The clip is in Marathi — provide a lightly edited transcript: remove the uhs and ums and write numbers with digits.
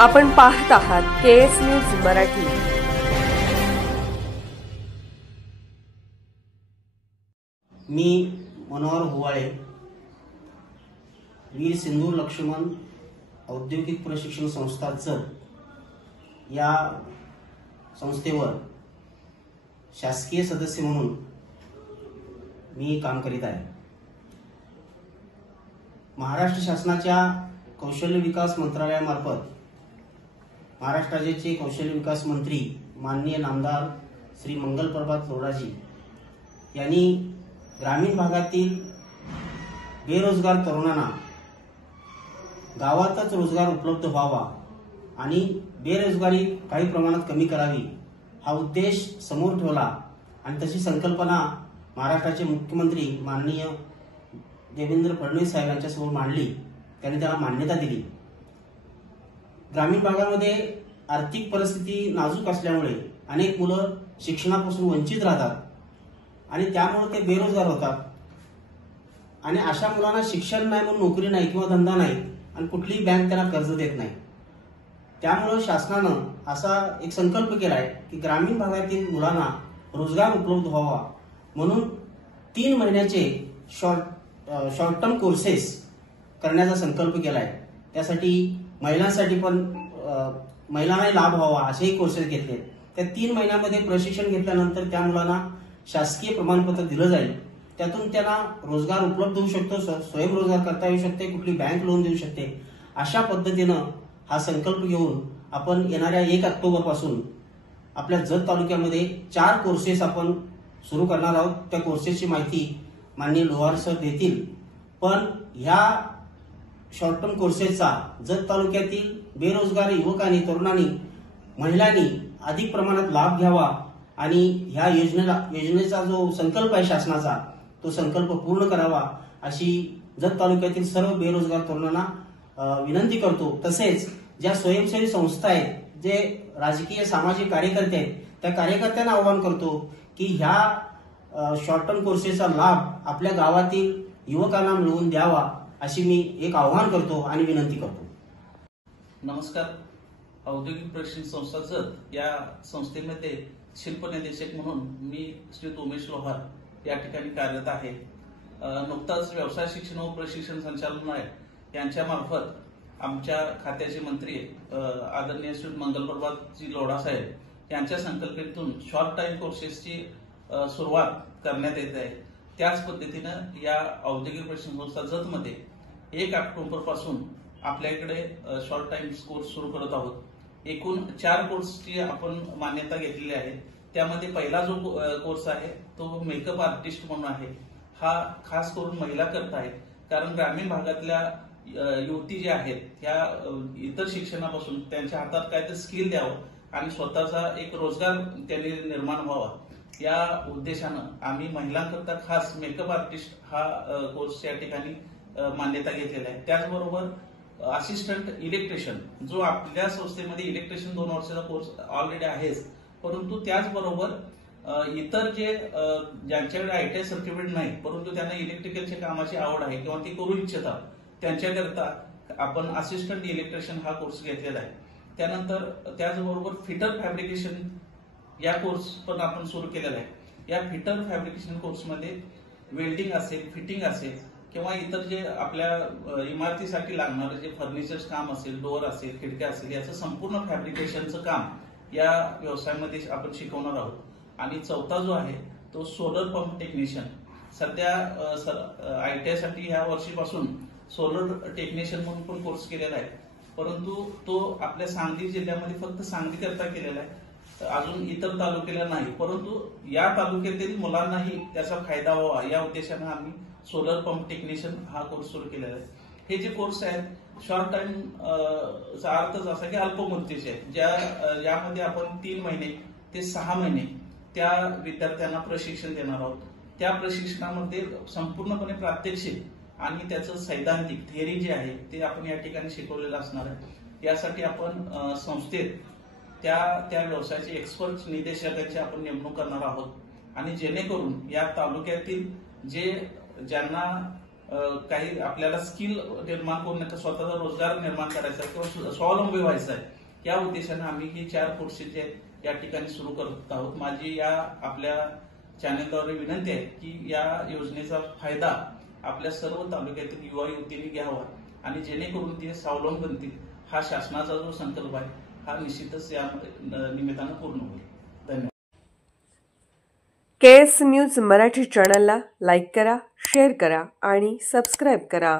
आपण पाहत आहात केएस न्यूज मराठी। मी मनोहर हुवाळे, वीर सिंधू लक्ष्मण औद्योगिक प्रशिक्षण संस्था जत या संस्थेवर शासकीय सदस्य म्हणून मी काम करीत आहे। महाराष्ट्र शासनाच्या कौशल्य विकास मंत्रालयामार्फत महाराष्ट्र राज्याचे कौशल्य विकास मंत्री माननीय नामदार श्री मंगलप्रभात लोढाजी यांनी ग्रामीण भागातील बेरोजगार तरुणांना गावातच रोजगार उपलब्ध व्हावा आणि बेरोजगारी काही प्रमाणात कमी करावी हा उद्देश समोर ठेवला आणि तशी संकल्पना महाराष्ट्राचे मुख्यमंत्री माननीय देवेंद्र फडणवीस साहेबांच्या समोर मांडली। त्यांनी त्याला मान्यता दिली। ग्रामीण भागामध्ये आर्थिक परिस्थिती नाजूक असल्यामुळे अनेक मुलं शिक्षणापासून वंचित राहतात आणि त्यामुळे ते बेरोजगार होतात आणि अशा मुलांना शिक्षण नाही म्हणून नोकरी नाही किंवा धंदा नाही आणि कुठलीही बँक त्यांना कर्ज देत नाही। त्यामुळे शासनानं असा एक संकल्प केलाय की ग्रामीण भागातील मुलांना रोजगार उपलब्ध व्हावा म्हणून 3 महिन्याचे शॉर्ट टर्म कोर्सेस करण्याचा संकल्प केलाय। त्यासाठी महिलांसाठी पण महिलांना लाभ व्हावा असेही कोर्सेस घेतले। त्या 3 महिन्यामध्ये प्रशिक्षण घेतल्यानंतर त्या मुलांना शासकीय प्रमाणपत्र दिलं जाईल। त्यातून त्यांना रोजगार उपलब्ध होऊ शकतो, स्वयंरोजगार करता येऊ शकते, कुठली बँक लोन देऊ शकते। अशा पद्धतीनं हा संकल्प घेऊन आपण येणाऱ्या 1 ऑक्टोबर पासून आपल्या जत तालुक्यामध्ये 4 कोर्सेस आपण सुरू करणार आहोत। त्या कोर्सेसची माहिती माननीय लोहार सर देतील। पण ह्या शॉर्ट टर्म कोर्सेसचा जत तालुक्यातील बेरोजगार युवकांनी, तरुणांनी, महिलांनी अधिक प्रमाणात लाभ घ्यावा आणि ह्या योजनेचा जो संकल्प आहे शासनाचा तो संकल्प पूर्ण करावा अशी जत तालुक्यातील सर्व बेरोजगार तरुणांना विनंती करतो। तसेच ज्या स्वयंसेवी संस्था आहेत, जे राजकीय सामाजिक कार्यकर्ते आहेत, त्या कार्यकर्त्यांना आवाहन करतो की ह्या शॉर्ट टर्म कोर्सेसचा लाभ आपल्या गावातील युवकांना मिळवून द्यावा अशी मी एक आवाहन करतो आणि विनंती करतो। नमस्कार। औद्योगिक प्रशिक्षण संस्था जत या संस्थेमध्ये शिल्प निदेशक म्हणून मी श्री उमेश लोहार या ठिकाणी कार्यरत आहे। नुकताच व्यवसाय शिक्षण व प्रशिक्षण संचालनालय यांच्या मार्फत आमच्या खात्याचे मंत्री आदरणीय श्री मंगलप्रभातजी लोढा साहेब यांच्या संकल्पनेतून शॉर्ट टाइम कोर्सेसची सुरुवात करण्यात येत आहे। त्याच पद्धतीनं या औद्योगिक प्रशिक्षण संस्था जत मध्ये 1 ऑक्टोबर पासून आपल्याकडे शॉर्ट टाइम कोर्स सुरू करत आहोत। एकूण 4 कोर्सची आपण मान्यता घेतलेली आहे। त्यामध्ये पहिला जो कोर्स आहे तो मेकअप आर्टिस्ट म्हणून आहे। हा खास करून महिला करत आहेत, कारण ग्रामीण भागातल्या युवती ज्या आहेत त्या इतर शिक्षणापासून त्यांच्या हातात काय तर स्किल द्यावं आणि स्वतःचा एक रोजगार त्यांनी निर्माण व्हावा या उद्देशानं आम्ही महिलांकरता खास मेकअप आर्टिस्ट हा कोर्स या ठिकाणी मान्यता घेतलेला आहे। त्याचबरोबर असिस्टंट इलेक्ट्रिशियन जो आपल्या संस्थेमध्ये इलेक्ट्रिशियन 2 वर्षाचा कोर्स ऑलरेडी आहेच, परंतु त्याचबरोबर इतर जे ज्यांच्याकडे ITI सर्टिफिकेट नाही परंतु त्यांना इलेक्ट्रिकलच्या कामाची आवड आहे किंवा ती करू इच्छितात त्यांच्याकरता आपण असिस्टंट इलेक्ट्रिशियन हा कोर्स घेतलेला आहे। त्यानंतर त्याचबरोबर फिटर फॅब्रिकेशन या कोर्स पण आपण सुरू केलेला आहे। या फिटर फॅब्रिकेशन कोर्समध्ये वेल्डिंग असेल, फिटिंग असेल किंवा इतर जे आपल्या इमारतीसाठी लागणारे जे फर्निचर काम असेल, डोअर असेल, खिडक्या असेल, याचं संपूर्ण फॅब्रिकेशनचं काम या व्यवसायामध्ये आपण शिकवणार आहोत। आणि चौथा जो आहे तो सोलर पंप टेक्निशियन। सध्या ITI साठी ह्या वर्षीपासून सोलर टेक्निशियन म्हणून पण कोर्स केलेला आहे, परंतु तो आपल्या सांगली जिल्ह्यामध्ये फक्त सांगली करता केलेला आहे, अजून इतर तालुक्याला नाही। परंतु या तालुक्यातील मुलांनाही त्याचा फायदा व्हावा या उद्देशाने आम्ही सोलर पंप टेक्निशियन हा कोर्स सुरू केलेला आहे। हे जे कोर्स आहेत शॉर्ट टाइम चा अर्थच असा की अल्प मुदतीचे आहेत, ज्यामध्ये आपण 3 महिने ते 6 महिने त्या विद्यार्थ्यांना प्रशिक्षण देणार आहोत। त्या प्रशिक्षणामध्ये संपूर्णपणे प्रात्यक्षिक आणि त्याचं सैद्धांतिक थिअरी जे आहे ते आपण या ठिकाणी शिकवलेलं असणार आहे। यासाठी आपण संस्थेत त्या व्यवसायाचे एक्सपर्ट निदेशकांची आपण नेमणूक करणार आहोत आणि जेणेकरून या तालुक्यातील ज्यांना काही आपल्याला स्किल निर्माण करून नाही तर स्वतःचा रोजगार निर्माण करायचा आहे किंवा स्वावलंबी व्हायचा आहे, या उद्देशाने आम्ही ही 4 कोर्सेस जे या ठिकाणी सुरू करत आहोत. माझी या आपल्या चॅनेलद्वारे विनंती आहे की या योजनेचा फायदा आपल्या सर्व तालुक्यातील युवा युवतींनी घ्यावा आणि जेणेकरून ते स्वावलंबी बनतील. हा शासनाचा जो संकल्प आहे हा निश्चितच या निमित्तानं पूर्ण होईल. धन्यवाद. केएस न्यूज मराठी चॅनलला लाईक करा, शेअर करा आणि सबस्क्राईब करा.